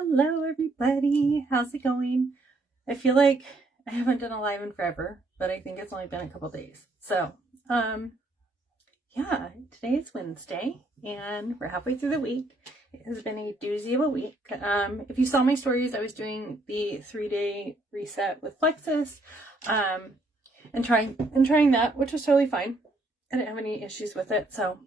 Hello, everybody. How's it going? I feel like I haven't done a live in forever, but I think it's only been a couple days. So, um, yeah, today is Wednesday and we're halfway through the week. It has been a doozy of a week. If you saw my stories, I was doing the 3-day reset with Plexus, and trying that, which was totally fine. I didn't have any issues with it. So,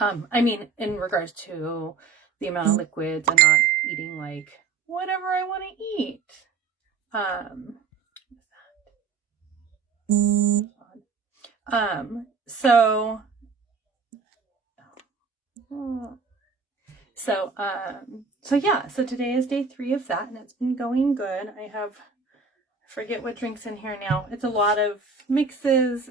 in regards to the amount of liquids and not eating like whatever I want to eat. Um, so, so today is day 3 of that, and it's been going good. I forget what drinks in here now. It's a lot of mixes,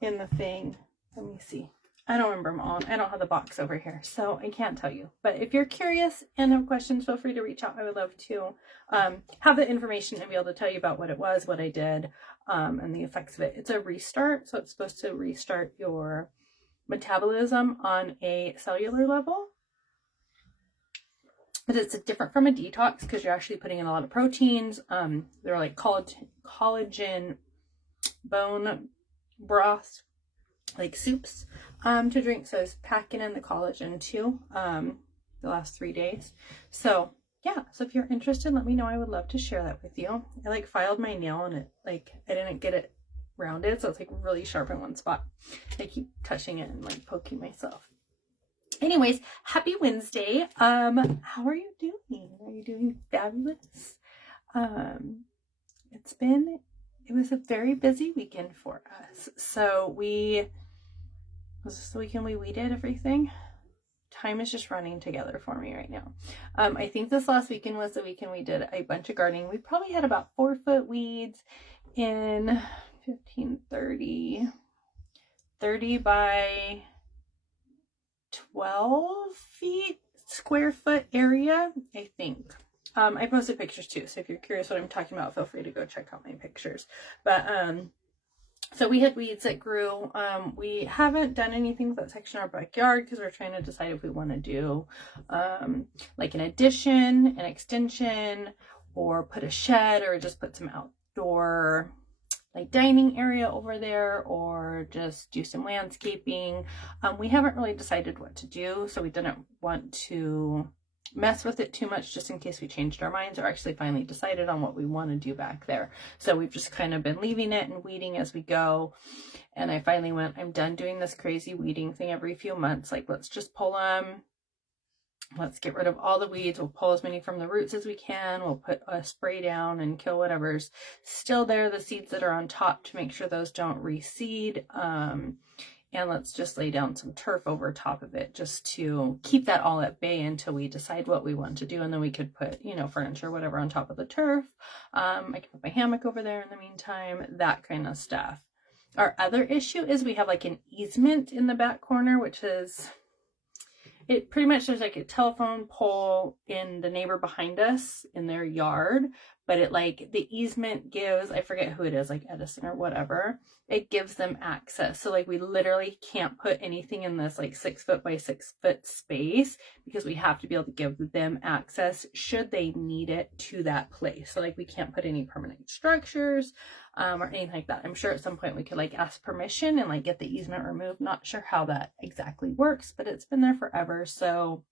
in the thing. Let me see. I don't remember them all. I don't have the box over here, so I can't tell you. But if you're curious and have questions, feel free to reach out. I would love to have the information and be able to tell you about what it was, what I did, and the effects of it. It's a restart, so it's supposed to restart your metabolism on a cellular level. But it's different from a detox because you're actually putting in a lot of proteins. They're like collagen bone broth, like soups, to drink. So I was packing in the collagen too, the last 3 days. So yeah, so if you're interested, let me know. I would love to share that with you. I filed my nail and I didn't get it rounded, so it's really sharp in one spot. I keep touching it and poking myself. Anyways, happy Wednesday. How are you doing? Are you doing fabulous? It was a very busy weekend for us. So was this the weekend we weeded everything? Time is just running together for me right now. I think this last weekend was the weekend we did a bunch of gardening. We probably had about 4-foot weeds in 30 by 12 feet square foot area, I think. I posted pictures too, so if you're curious what I'm talking about, feel free to go check out my pictures. But so we had weeds that grew. We haven't done anything with that section of our backyard because we're trying to decide if we want to do like an addition, an extension, or put a shed, or just put some outdoor dining area over there, or just do some landscaping. We haven't really decided what to do, so we didn't want to mess with it too much just in case we changed our minds or actually finally decided on what we want to do back there. So we've just kind of been leaving it and weeding as we go. And I finally went, I'm done doing this crazy weeding thing every few months. Let's just pull them. Let's get rid of all the weeds. We'll pull as many from the roots as we can. We'll put a spray down and kill whatever's still there, the seeds that are on top, to make sure those don't reseed. And let's just lay down some turf over top of it just to keep that all at bay until we decide what we want to do. And then we could put, furniture, whatever, on top of the turf. I can put my hammock over there in the meantime, that kind of stuff. Our other issue is we have an easement in the back corner, which is, it pretty much, there's a telephone pole in the neighbor behind us in their yard, but the easement gives, I forget who it is, Edison or whatever, it gives them access. So we literally can't put anything in this 6-foot by 6-foot space because we have to be able to give them access should they need it to that place. So we can't put any permanent structures or anything like that. I'm sure at some point we could ask permission and get the easement removed. Not sure how that exactly works, but it's been there forever. So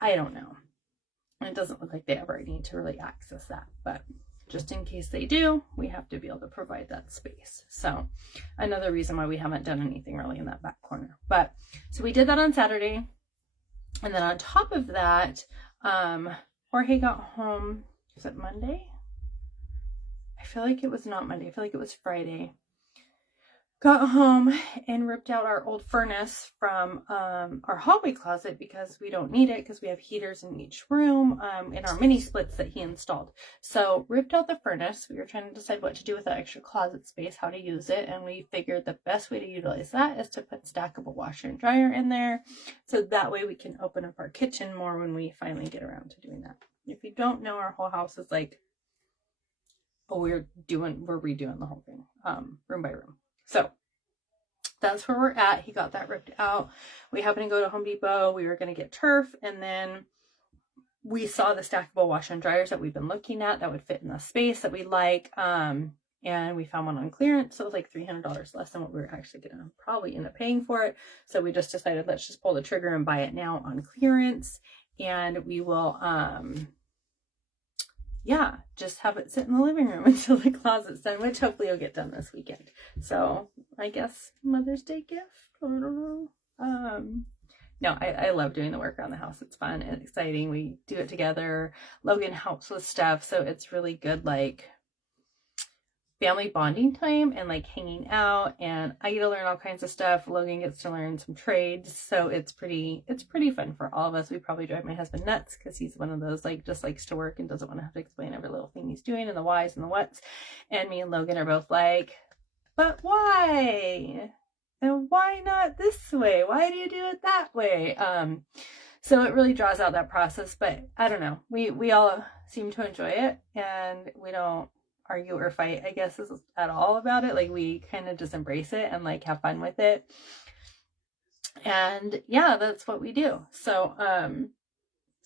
I don't know. It doesn't look like they ever need to really access that, but just in case they do, we have to be able to provide that space. So another reason why we haven't done anything really in that back corner. But so we did that on Saturday. And then on top of that, Jorge got home, was it Monday? I feel like it was not Monday. I feel like it was Friday. Got home and ripped out our old furnace from our hallway closet because we don't need it because we have heaters in each room in our mini splits that he installed. So ripped out the furnace. We were trying to decide what to do with that extra closet space, how to use it, and we figured the best way to utilize that is to put stackable washer and dryer in there, so that way we can open up our kitchen more when we finally get around to doing that. If you don't know, our whole house is we're redoing the whole thing, room by room. So that's where we're at. He got that ripped out. We happened to go to Home Depot. We were going to get turf, and then we saw the stackable wash and dryers that we've been looking at that would fit in the space that we like. And we found one on clearance. So it was like $300 less than what we were actually going to probably end up paying for it. So we just decided, let's just pull the trigger and buy it now on clearance. And we will, just have it sit in the living room until the closet's done, which hopefully will get done this weekend. So I guess Mother's Day gift. I don't know. No, I love doing the work around the house. It's fun and exciting. We do it together. Logan helps with stuff. So it's really good, like, family bonding time and like hanging out, and I get to learn all kinds of stuff. Logan gets to learn some trades, so it's pretty fun for all of us. We probably drive my husband nuts because he's one of those, like, just likes to work and doesn't want to have to explain every little thing he's doing and the whys and the whats. And me and Logan are both like, but why? And why not this way? Why do you do it that way? So it really draws out that process, but I don't know. We all seem to enjoy it, and we don't argue or fight, I guess, is at all about it. Like, we kind of just embrace it and like have fun with it. And yeah, that's what we do. So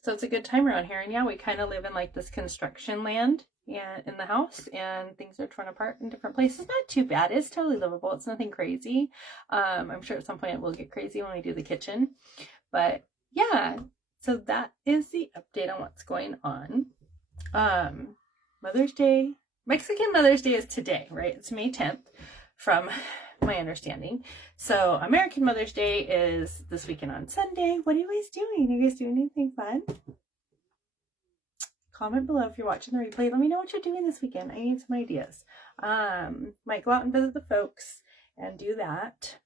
so it's a good time around here. And yeah, we kind of live in like this construction land and in the house, and things are torn apart in different places. Not too bad. It's totally livable. It's nothing crazy. I'm sure at some point it will get crazy when we do the kitchen, but yeah, so that is the update on what's going on. Mother's Day, Mexican Mother's Day is today, right? It's May 10th from my understanding. So American Mother's Day is this weekend on Sunday. What are you guys doing? Are you guys doing anything fun? Comment below if you're watching the replay. Let me know what you're doing this weekend. I need some ideas. Might go out and visit the folks and do that.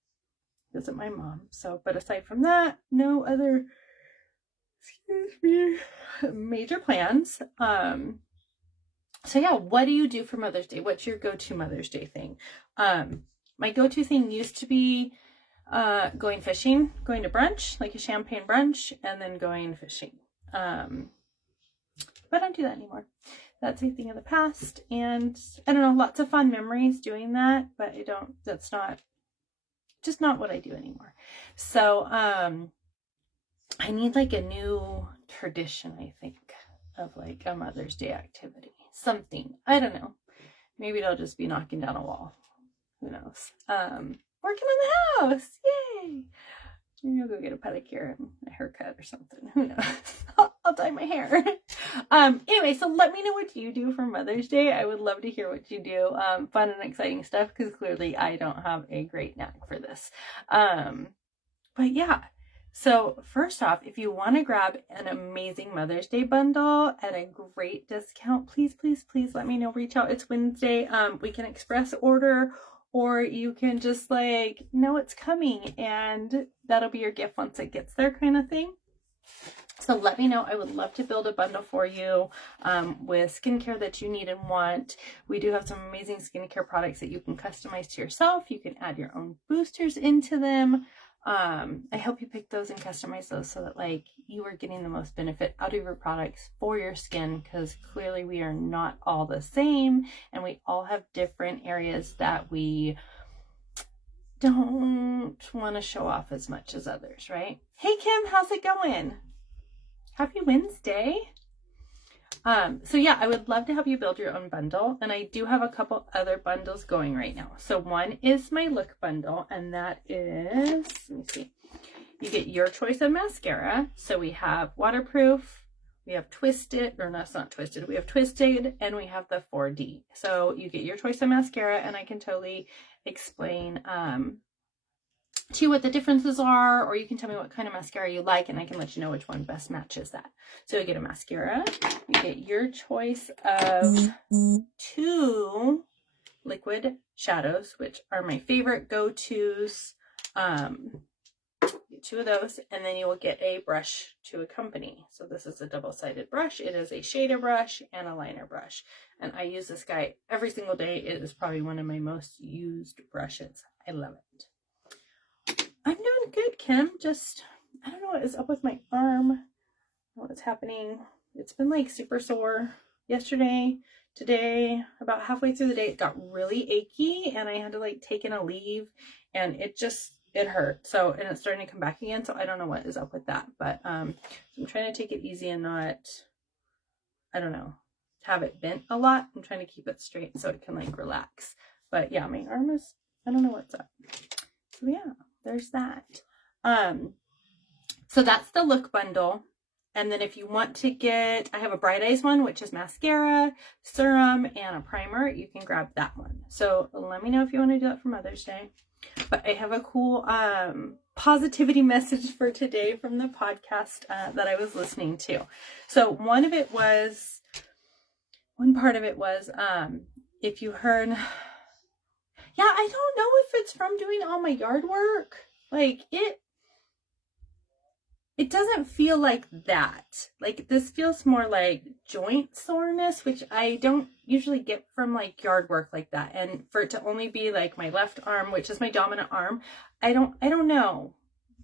Visit my mom. So, but aside from that, no other, major plans. So yeah, what do you do for Mother's Day? What's your go-to Mother's Day thing? My go-to thing used to be going fishing, going to brunch, like a champagne brunch, and then going fishing. But I don't do that anymore. That's a thing of the past, and I don't know, lots of fun memories doing that, but that's just not what I do anymore. So I need like a new tradition, I think, of like a Mother's Day activity. Something. I don't know. Maybe it'll just be knocking down a wall. Who knows? Working on the house. Yay! Maybe I'll go get a pedicure and a haircut or something. Who knows? I'll dye my hair. Anyway, so let me know what you do for Mother's Day. I would love to hear what you do. Fun and exciting stuff, because clearly I don't have a great knack for this. But yeah. So first off, if you want to grab an amazing Mother's Day bundle at a great discount, please, please, please let me know. Reach out. It's Wednesday. We can express order, or you can just like know it's coming and that'll be your gift once it gets there, kind of thing. So let me know. I would love to build a bundle for you with skincare that you need and want. We do have some amazing skincare products that you can customize to yourself. You can add your own boosters into them. I hope you pick those and customize those so that like you are getting the most benefit out of your products for your skin, because clearly we are not all the same and we all have different areas that we don't want to show off as much as others, right? Hey Kim, how's it going? Happy Wednesday. So yeah, I would love to help you build your own bundle, and I do have a couple other bundles going right now. So one is my look bundle, and that is, let me see, you get your choice of mascara. So we have waterproof, we have twisted, or no, it's not twisted, we have twisted, and we have the 4D. So you get your choice of mascara, and I can totally explain to you what the differences are, or you can tell me what kind of mascara you like and I can let you know which one best matches that. So you get a mascara, you get your choice of 2 liquid shadows, which are my favorite go-tos. Get 2 of those, and then you will get a brush to accompany. So this is a double-sided brush. It is a shader brush and a liner brush, and I use this guy every single day. It is probably one of my most used brushes. I love it. I'm doing good, Kim. Just, I don't know what is up with my arm. I don't know what's happening. It's been like super sore yesterday, today, about halfway through the day. It got really achy and I had to like take in a leave and it hurt. So, and it's starting to come back again. So I don't know what is up with that, but I'm trying to take it easy and not, I don't know, have it bent a lot. I'm trying to keep it straight so it can like relax. But yeah, my arm is, I don't know what's up. So yeah, there's that. So that's the look bundle. And then if you want to get, I have a Bright Eyes one, which is mascara, serum, and a primer. You can grab that one. So let me know if you want to do that for Mother's Day. But I have a cool positivity message for today from the podcast that I was listening to. So one part of it was, if you heard, yeah, I don't know if it's from doing all my yard work. Like it doesn't feel like that. Like this feels more like joint soreness, which I don't usually get from like yard work like that. And for it to only be like my left arm, which is my dominant arm, I don't know.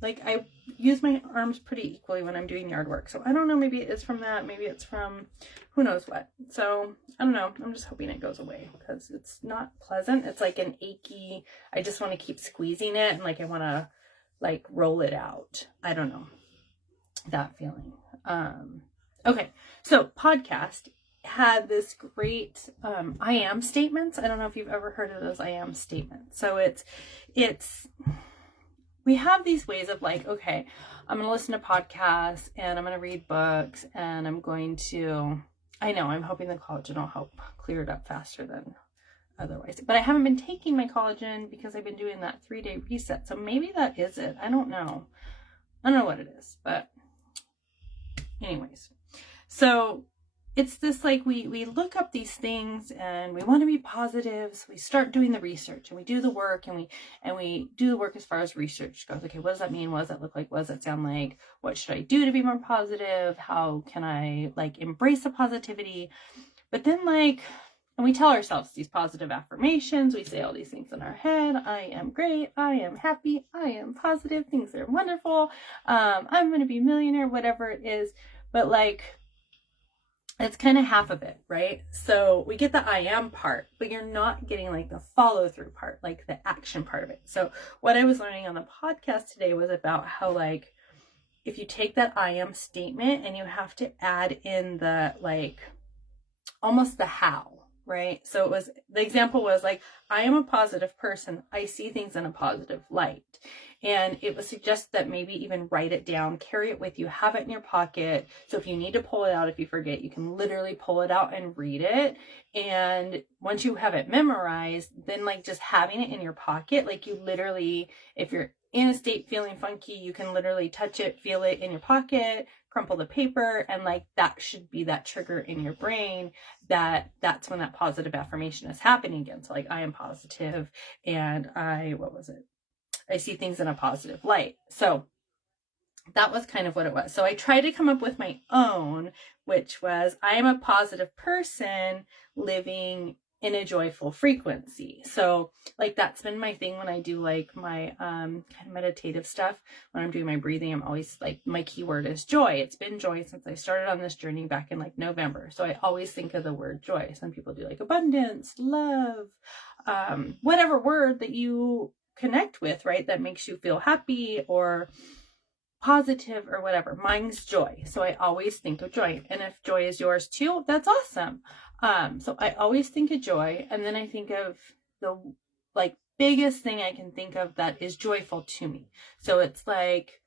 Like I use my arms pretty equally when I'm doing yard work. So I don't know, maybe it is from that. Maybe it's from who knows what. So I don't know. I'm just hoping it goes away because it's not pleasant. It's like an achy, I just want to keep squeezing it and like I want to like roll it out. I don't know. That feeling. Okay, so podcast had this great I am statements. I don't know if you've ever heard of those I am statements. So it's we have these ways of like, okay, I'm gonna listen to podcasts and I'm gonna read books and I'm going to, I know, I'm hoping the collagen will help clear it up faster than otherwise. But I haven't been taking my collagen because I've been doing that 3-day reset. So maybe that is it. I don't know. I don't know what it is, but anyways, so it's this like we look up these things and we want to be positive, so we start doing the research and we do the work and we do the work as far as research goes. Okay, what does that mean? What does that look like? What does that sound like? What should I do to be more positive? How can I like embrace the positivity? But then like, and we tell ourselves these positive affirmations. We say all these things in our head. I am great. I am happy. I am positive. Things are wonderful. I'm going to be a millionaire, whatever it is. But like, it's kind of half of it, right? So we get the I am part, but you're not getting like the follow through part, like the action part of it. So what I was learning on the podcast today was about how like, if you take that I am statement and you have to add in the like, almost the how. Right? So it was, the example was like, I am a positive person. I see things in a positive light. And it was suggested that maybe even write it down, carry it with you, have it in your pocket. So if you need to pull it out, if you forget, you can literally pull it out and read it. And once you have it memorized, then like just having it in your pocket, like you literally, if you're in a state feeling funky, you can literally touch it, feel it in your pocket, crumple the paper, and like that should be that trigger in your brain that's when that positive affirmation is happening again. So like, I am positive and I see things in a positive light. So that was kind of what it was. So I tried to come up with my own, which was, I am a positive person living in a joyful frequency. So like, that's been my thing when I do like my kind of meditative stuff. When I'm doing my breathing, I'm always like, my keyword is joy. It's been joy since I started on this journey back in like November. So I always think of the word joy. Some people do like abundance, love, whatever word that you connect with, right? That makes you feel happy or positive or whatever. Mine's joy. So I always think of joy. And if joy is yours too, that's awesome. So I always think of joy, and then I think of the like biggest thing I can think of that is joyful to me. So it's like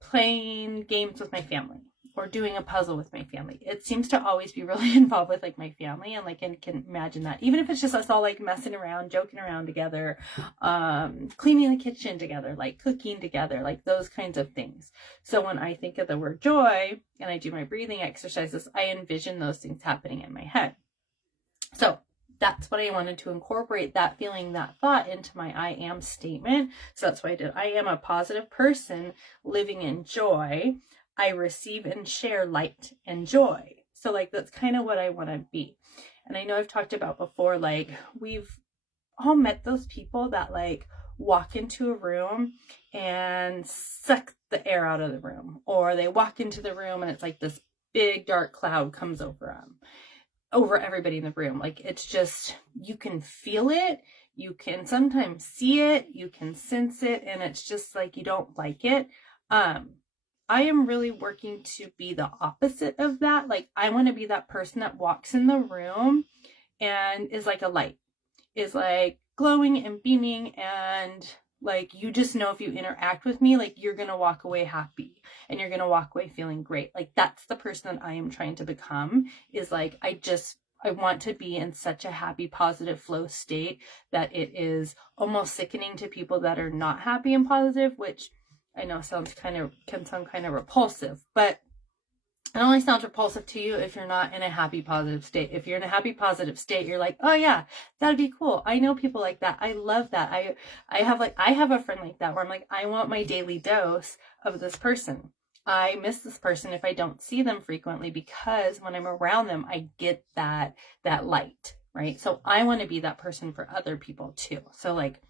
playing games with my family or doing a puzzle with my family. It seems to always be really involved with like my family, and like I can imagine that, even if it's just us all like messing around, joking around together, cleaning the kitchen together, like cooking together, like those kinds of things. So when I think of the word joy and I do my breathing exercises, I envision those things happening in my head. So that's what I wanted to incorporate, that feeling, that thought into my I am statement. So that's what I did. I am a positive person living in joy. I receive and share light and joy. So like, that's kind of what I want to be. And I know I've talked about before, like we've all met those people that like walk into a room and suck the air out of the room, or they walk into the room and it's like this big dark cloud comes over them, over everybody in the room. Like, it's just, you can feel it, You can sometimes see it, you can sense it, and it's just like you don't like it. I am really working to be the opposite of that. Like, I want to be that person that walks in the room and is like a light, is like glowing and beaming, and like, you just know if you interact with me, like, you're going to walk away happy and you're going to walk away feeling great. Like, that's the person that I am trying to become, is like, I want to be in such a happy, positive flow state that it is almost sickening to people that are not happy and positive, which I know can sound kind of repulsive, but it only sounds repulsive to you if you're not in a happy, positive state. If you're in a happy, positive state, you're like, oh yeah, that'd be cool. I know people like that. I love that. I have a friend like that where I'm like, I want my daily dose of this person. I miss this person if I don't see them frequently, because when I'm around them, I get that light, right? So I want to be that person for other people too. So like,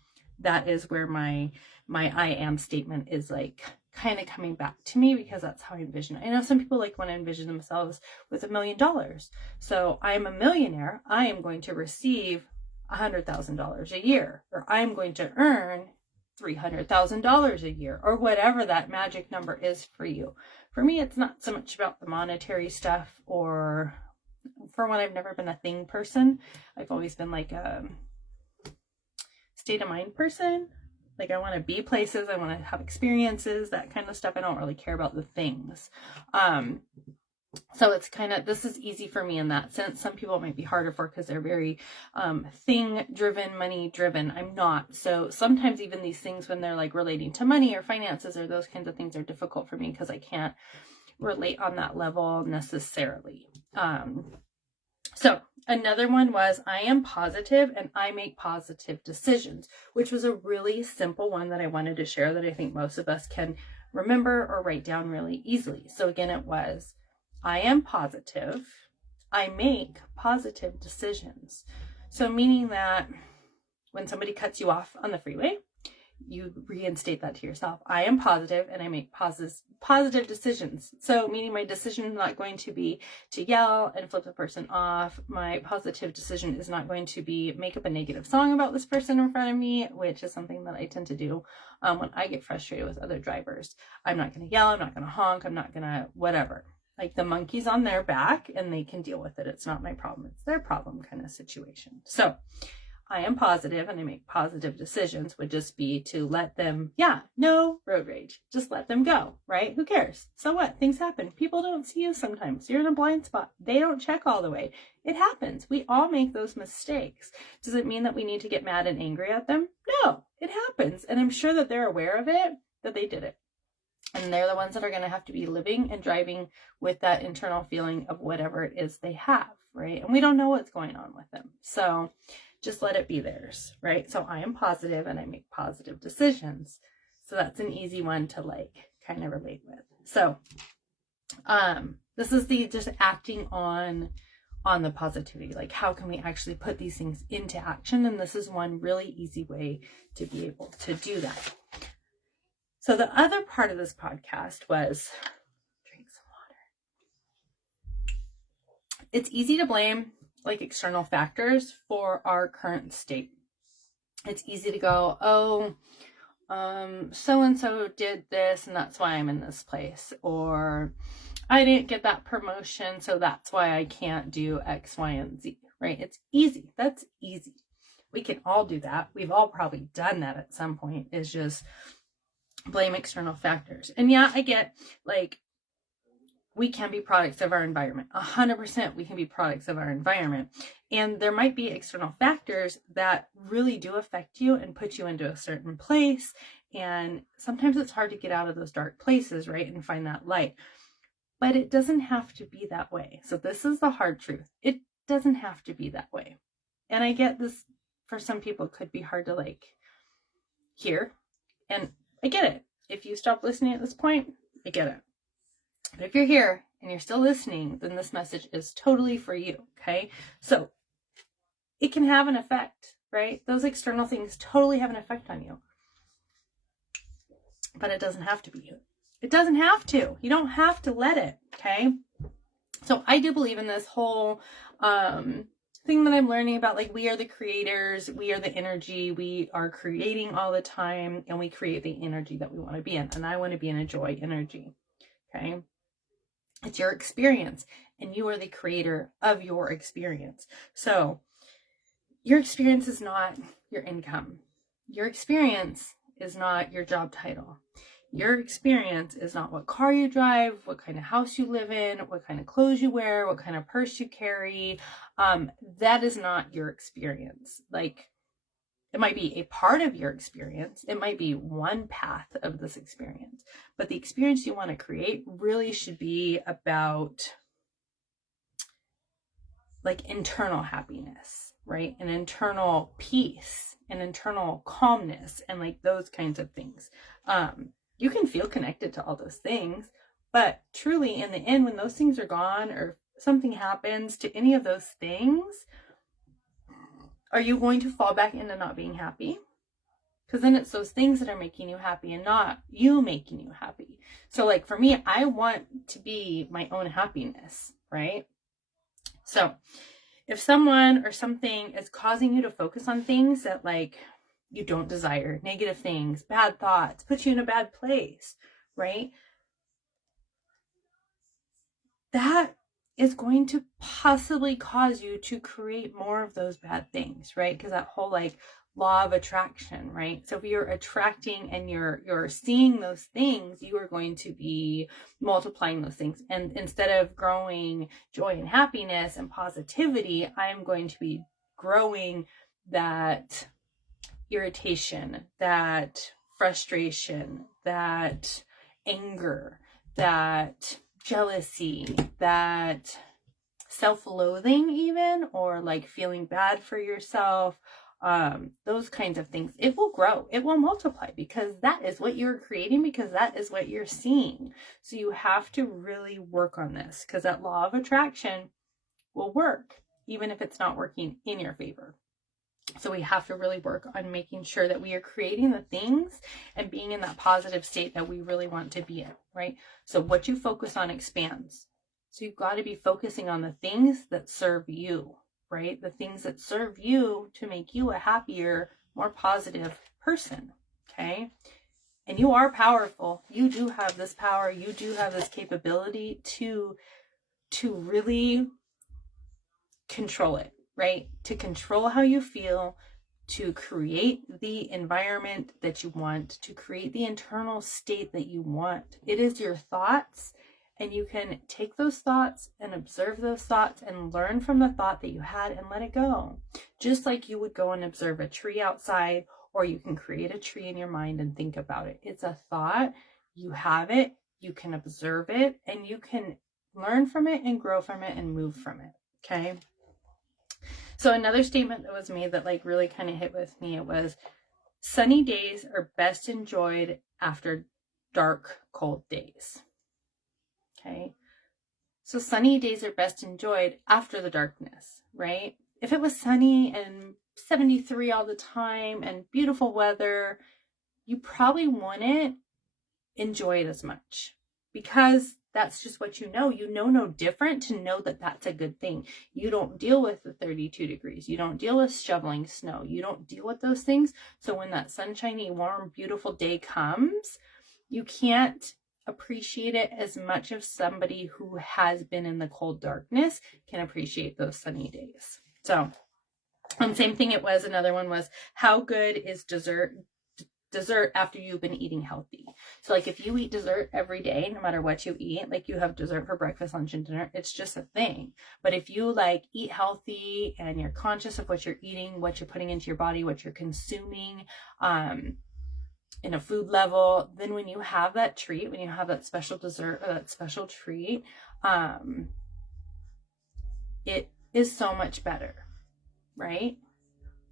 that is where my I am statement is like kind of coming back to me, because that's how I envision it. I know some people like want to envision themselves with $1 million. So I'm a millionaire. I am going to receive $100,000 a year, or I'm going to earn $300,000 a year, or whatever that magic number is for you. For me, it's not so much about the monetary stuff, or for one, I've never been a thing person. I've always been like a state of mind person. Like, I want to be places, I want to have experiences, that kind of stuff. I don't really care about the things. So it's kind of, this is easy for me in that sense. Some people might be harder for, because they're very thing driven, money driven. I'm not. So sometimes even these things, when they're like relating to money or finances or those kinds of things, are difficult for me, because I can't relate on that level necessarily. So another one was, I am positive and I make positive decisions, which was a really simple one that I wanted to share, that I think most of us can remember or write down really easily. So again, it was, I am positive, I make positive decisions. So meaning that when somebody cuts you off on the freeway, you reinstate that to yourself. I am positive and I make positive decisions. So meaning my decision is not going to be to yell and flip the person off. My positive decision is not going to be make up a negative song about this person in front of me, which is something that I tend to do when I get frustrated with other drivers. I'm not going to yell. I'm not going to honk. I'm not going to whatever. Like, the monkey's on their back and they can deal with it. It's not my problem. It's their problem kind of situation. So I am positive and I make positive decisions would just be to let them, no road rage. Just let them go, right? Who cares? So what? Things happen. People don't see you sometimes. You're in a blind spot. They don't check all the way. It happens. We all make those mistakes. Does it mean that we need to get mad and angry at them? No, it happens. And I'm sure that they're aware of it, that they did it. And they're the ones that are going to have to be living and driving with that internal feeling of whatever it is they have, right? And we don't know what's going on with them. So just let it be theirs, right? So I am positive and I make positive decisions. So that's an easy one to like kind of relate with. So this is the just acting on the positivity. Like, how can we actually put these things into action? And this is one really easy way to be able to do that. So the other part of this podcast was drink some water. It's easy to blame like external factors for our current state. It's easy to go, so-and-so did this and that's why I'm in this place. Or I didn't get that promotion, so that's why I can't do X, Y, and Z, right? It's easy. That's easy. We can all do that. We've all probably done that at some point, is just blame external factors. And yeah, I get like, we can be products of our environment. 100% we can be products of our environment. And there might be external factors that really do affect you and put you into a certain place. And sometimes it's hard to get out of those dark places, right? And find that light. But it doesn't have to be that way. So this is the hard truth. It doesn't have to be that way. And I get this, for some people, could be hard to like hear. And I get it. If you stop listening at this point, I get it. But if you're here and you're still listening, then this message is totally for you, okay? So it can have an effect, right? Those external things totally have an effect on you. But it doesn't have to be you. It doesn't have to. You don't have to let it, okay? So I do believe in this whole thing that I'm learning about, like, we are the creators, we are the energy, we are creating all the time, and we create the energy that we want to be in. And I want to be in a joy energy. Okay. It's your experience, and you are the creator of your experience. So your experience is not your income. Your experience is not your job title. Your experience is not what car you drive, what kind of house you live in, what kind of clothes you wear, what kind of purse you carry. That is not your experience. Like, it might be a part of your experience. It might be one path of this experience, but the experience you want to create really should be about like internal happiness, right? An internal peace, an internal calmness, and like those kinds of things. You can feel connected to all those things, but truly in the end, when those things are gone or something happens to any of those things, are you going to fall back into not being happy? Because then it's those things that are making you happy and not you making you happy. So like for me, I want to be my own happiness, right? So if someone or something is causing you to focus on things that like you don't desire, negative things, bad thoughts, put you in a bad place, right? That is going to possibly cause you to create more of those bad things, right? Because that whole like law of attraction, right? So if you're attracting and you're seeing those things, you are going to be multiplying those things. And instead of growing joy and happiness and positivity, I am going to be growing that irritation, that frustration, that anger, that jealousy, that self-loathing even, or like feeling bad for yourself, those kinds of things. It will grow, it will multiply, because that is what you're creating, because that is what you're seeing. So you have to really work on this, because that law of attraction will work even if it's not working in your favor. So we have to really work on making sure that we are creating the things and being in that positive state that we really want to be in, right? So what you focus on expands. So you've got to be focusing on the things that serve you, right? The things that serve you to make you a happier, more positive person, okay? And you are powerful. You do have this power. You do have this capability to really control it, right? To control how you feel, to create the environment that you want, to create the internal state that you want. It is your thoughts, and you can take those thoughts and observe those thoughts and learn from the thought that you had and let it go. Just like you would go and observe a tree outside, or you can create a tree in your mind and think about it. It's a thought. You have it, you can observe it, and you can learn from it and grow from it and move from it, okay? So another statement that was made that like really kind of hit with me, it was, sunny days are best enjoyed after dark, cold days. Okay. So sunny days are best enjoyed after the darkness, right? If it was sunny and 73 all the time and beautiful weather, you probably wouldn't enjoy it as much, because that's just what you know. You know no different to know that that's a good thing. You don't deal with the 32 degrees. You don't deal with shoveling snow. You don't deal with those things. So when that sunshiny, warm, beautiful day comes, you can't appreciate it as much as somebody who has been in the cold darkness can appreciate those sunny days. So, same thing it was, another one was, how good is dessert after you've been eating healthy? So like if you eat dessert every day, no matter what you eat, like you have dessert for breakfast, lunch, and dinner, it's just a thing. But if you like eat healthy and you're conscious of what you're eating, what you're putting into your body, what you're consuming, in a food level, then when you have that treat, when you have that special dessert or that special treat, it is so much better, right?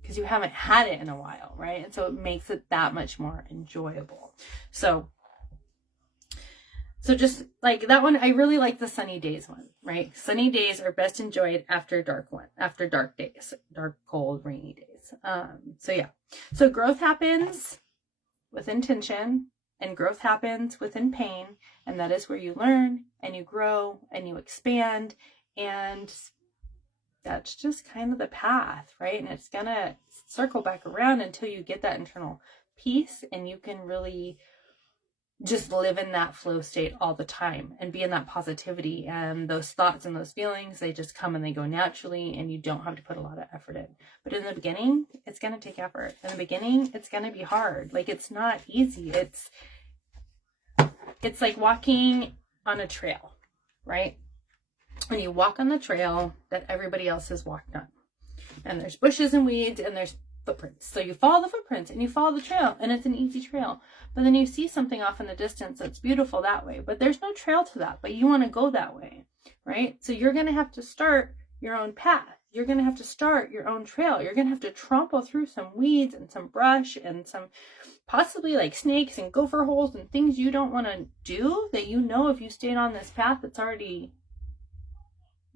Because you haven't had it in a while, right? And so it makes it that much more enjoyable. So just like that one, I really like the sunny days one, right? Sunny days are best enjoyed after dark days, dark, cold, rainy days. So yeah. So growth happens with intention, and growth happens within pain. And that is where you learn and you grow and you expand, and that's just kind of the path, right? And it's gonna circle back around until you get that internal peace and you can really just live in that flow state all the time and be in that positivity, and those thoughts and those feelings, they just come and they go naturally, and you don't have to put a lot of effort in. But in the beginning, it's going to take effort. In the beginning, it's going to be hard. Like, it's not easy. It's like walking on a trail, right? When you walk on the trail that everybody else has walked on, and there's bushes and weeds and there's footprints. So you follow the footprints and you follow the trail, and it's an easy trail. But then you see something off in the distance that's beautiful that way, but there's no trail to that, but you want to go that way, right? So you're going to have to start your own path. You're going to have to start your own trail. You're going to have to trample through some weeds and some brush and some possibly like snakes and gopher holes and things you don't want to do, that you know if you stayed on this path that's already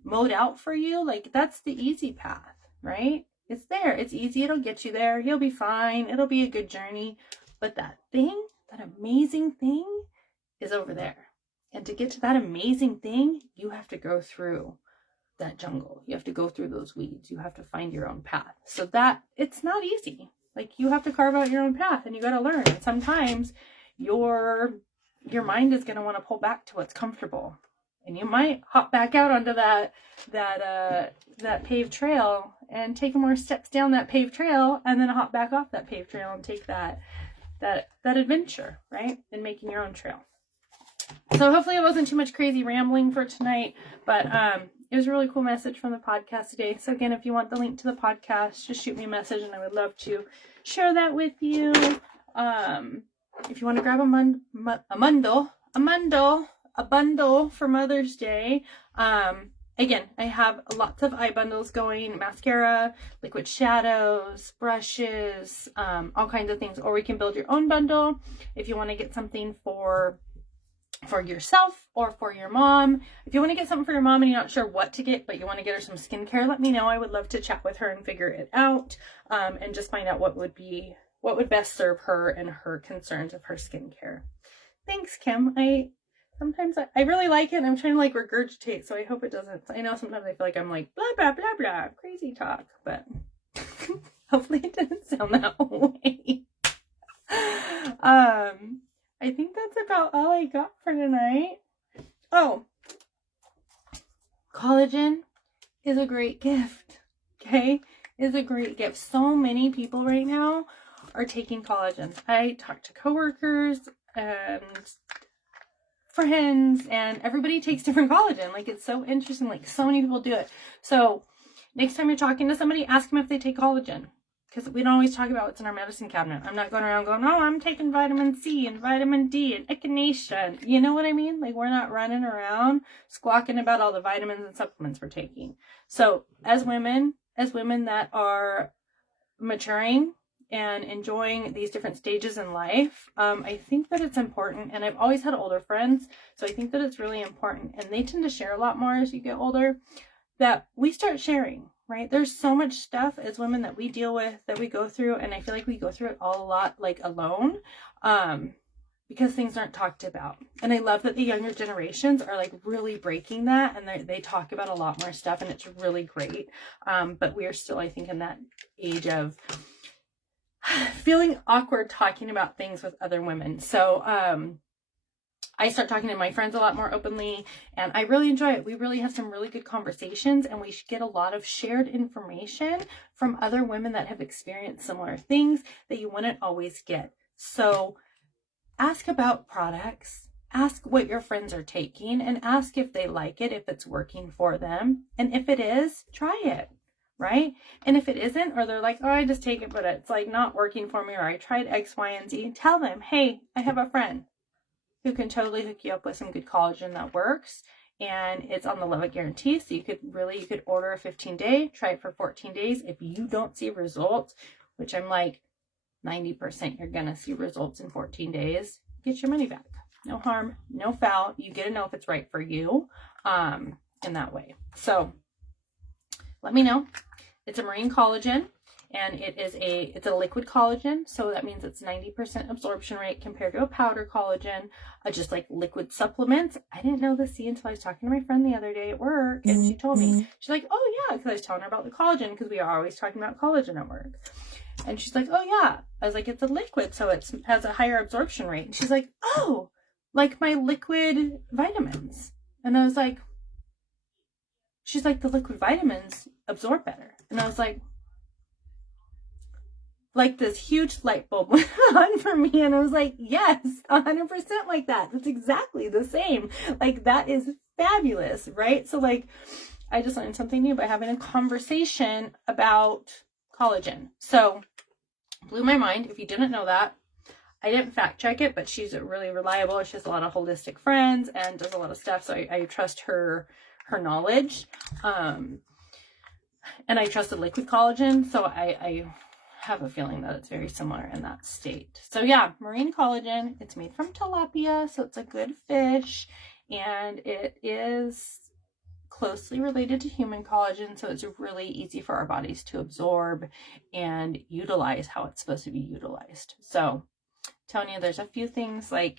mowed out for you, like that's the easy path, right? It's there. It's easy. It'll get you there. You'll be fine. It'll be a good journey. But that thing, that amazing thing, is over there. And to get to that amazing thing, you have to go through that jungle. You have to go through those weeds. You have to find your own path. So that, it's not easy. Like, you have to carve out your own path, and you got to learn. And sometimes your mind is going to want to pull back to what's comfortable. And you might hop back out onto that paved trail and take more steps down that paved trail, and then hop back off that paved trail and take that adventure, right? In making your own trail. So hopefully it wasn't too much crazy rambling for tonight, but it was a really cool message from the podcast today. So again, if you want the link to the podcast, just shoot me a message and I would love to share that with you. If you want to grab a bundle for Mother's Day, again, I have lots of eye bundles going: mascara, liquid shadows, brushes, all kinds of things. Or we can build your own bundle if you want to get something for yourself or for your mom. If you want to get something for your mom and you're not sure what to get, but you want to get her some skincare, let me know. I would love to chat with her and figure it out, and just find out what would best serve her and her concerns of her skincare. Thanks, Kim. Sometimes I really like it, and I'm trying to like regurgitate, so I hope it doesn't. I know sometimes I feel like I'm like blah, blah, blah, blah, crazy talk, but hopefully it didn't sound that way. I think that's about all I got for tonight. Oh, collagen is a great gift, okay? Is a great gift. So many people right now are taking collagen. I talk to coworkers and friends, and everybody takes different collagen. Like, it's so interesting. Like, so many people do it. So next time you're talking to somebody, ask them if they take collagen, because we don't always talk about what's in our medicine cabinet. I'm not going around going, oh, I'm taking vitamin C and vitamin D and echinacea. You know what I mean? Like, we're not running around squawking about all the vitamins and supplements we're taking. So as women that are maturing and enjoying these different stages in life, I think that it's important. And I've always had older friends, so I think that it's really important, and they tend to share a lot more as you get older, that we start sharing, right? There's so much stuff as women that we deal with, that we go through, and I feel like we go through it all a lot like alone, because things aren't talked about. And I love that the younger generations are like really breaking that, and they talk about a lot more stuff, and it's really great. But we are still, I think, in that age of feeling awkward talking about things with other women. So I start talking to my friends a lot more openly, and I really enjoy it. We really have some really good conversations, and we get a lot of shared information from other women that have experienced similar things that you wouldn't always get. So ask about products, ask what your friends are taking, and ask if they like it, if it's working for them. And if it is, try it, right? And if it isn't, or they're like, oh, I just take it, but it's like not working for me, or I tried X, Y, and Z, tell them, hey, I have a friend who can totally hook you up with some good collagen that works, and it's on the Love It guarantee. So you could order a 15-day, try it for 14 days. If you don't see results, which I'm like 90% you're gonna see results in 14 days, get your money back. No harm, no foul. You get to know if it's right for you in that way. So let me know. It's a marine collagen. and it's a liquid collagen, so that means it's 90% absorption rate compared to a powder collagen. Just like liquid supplements. I didn't know this until I was talking to my friend the other day at work, and she told me. She's like, oh yeah, because I was telling her about the collagen, because we are always talking about collagen at work. And she's like, oh yeah. I was like, it's a liquid, so it has a higher absorption rate. And she's like, oh, like my liquid vitamins. And I was like, she's like, the liquid vitamins absorb better. And I was like this huge light bulb went on for me. And I was like, yes, 100% like that. That's exactly the same. Like, that is fabulous, right? So like, I just learned something new by having a conversation about collagen. So blew my mind. If you didn't know that, I didn't fact check it, but she's really reliable. She has a lot of holistic friends and does a lot of stuff. So I trust her knowledge. And I trust the liquid collagen. So I have a feeling that it's very similar in that state. So yeah, marine collagen, it's made from tilapia, so it's a good fish, and it is closely related to human collagen, so it's really easy for our bodies to absorb and utilize how it's supposed to be utilized. So telling you, there's a few things, like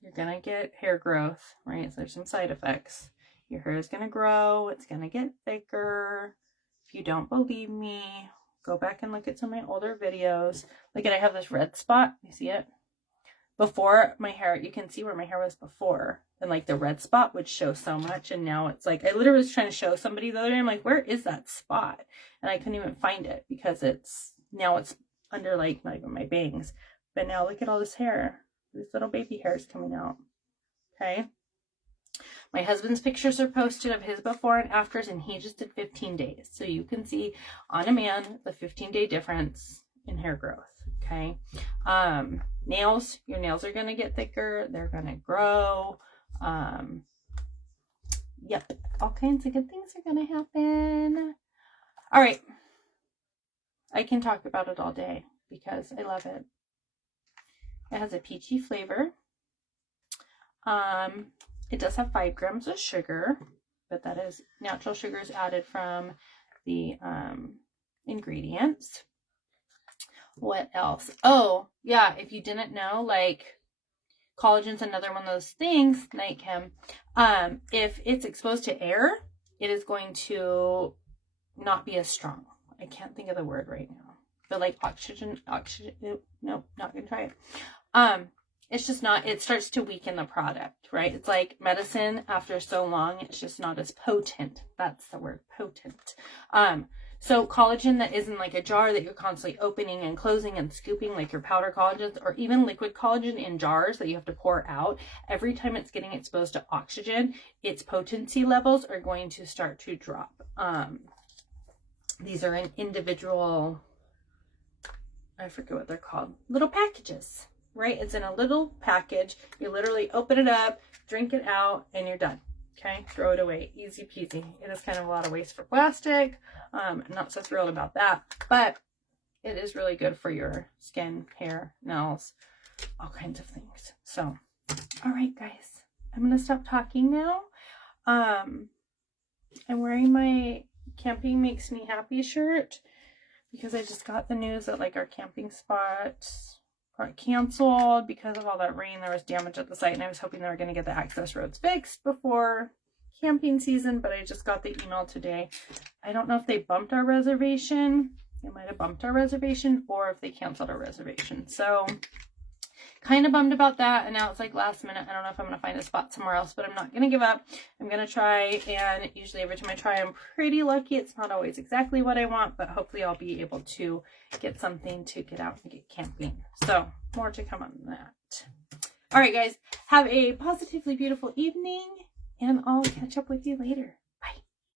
you're gonna get hair growth, right? So there's some side effects. Your hair is gonna grow, it's gonna get thicker. If you don't believe me, go back and look at some of my older videos. Look at, I have this red spot. You see it? Before my hair, you can see where my hair was before. And like the red spot would show so much. And now it's like, I literally was trying to show somebody the other day. I'm like, where is that spot? And I couldn't even find it because now it's under like not even my bangs. But now look at all this hair. These little baby hairs coming out. Okay. My husband's pictures are posted of his before and afters, and he just did 15 days. So you can see on a man the 15-day difference in hair growth. Okay. Nails, your nails are going to get thicker. They're going to grow. Yep. All kinds of good things are going to happen. All right. I can talk about it all day because I love it. It has a peachy flavor. It does have 5 grams of sugar, but that is natural sugars added from the ingredients. What else? Oh, yeah, if you didn't know, like, collagen's another one of those things, like if it's exposed to air, it is going to not be as strong. I can't think of the word right now. But like oxygen, nope, not gonna try it. It's just not, it starts to weaken the product, right? It's like medicine after so long, it's just not as potent. That's the word, potent. So collagen that is in like a jar that you're constantly opening and closing and scooping, like your powder collagens, or even liquid collagen in jars that you have to pour out, every time it's getting exposed to oxygen, its potency levels are going to start to drop. These are in individual, I forget what they're called, little packages, right? It's in a little package. You literally open it up, drink it out, and you're done. Okay, throw it away. Easy peasy. It is kind of a lot of waste for plastic. I'm not so thrilled about that, but it is really good for your skin, hair, nails, all kinds of things. So, all right, guys, I'm going to stop talking now. I'm wearing my Camping Makes Me Happy shirt because I just got the news that like our camping spots got canceled because of all that rain. There was damage at the site, and I was hoping they were going to get the access roads fixed before camping season, but I just got the email today. I don't know if they bumped our reservation. They might have bumped our reservation, or if they canceled our reservation. So kind of bummed about that. And now it's like last minute. I don't know if I'm going to find a spot somewhere else, but I'm not going to give up. I'm going to try. And usually every time I try, I'm pretty lucky. It's not always exactly what I want, but hopefully I'll be able to get something to get out and get camping. So more to come on that. All right, guys, have a positively beautiful evening, and I'll catch up with you later.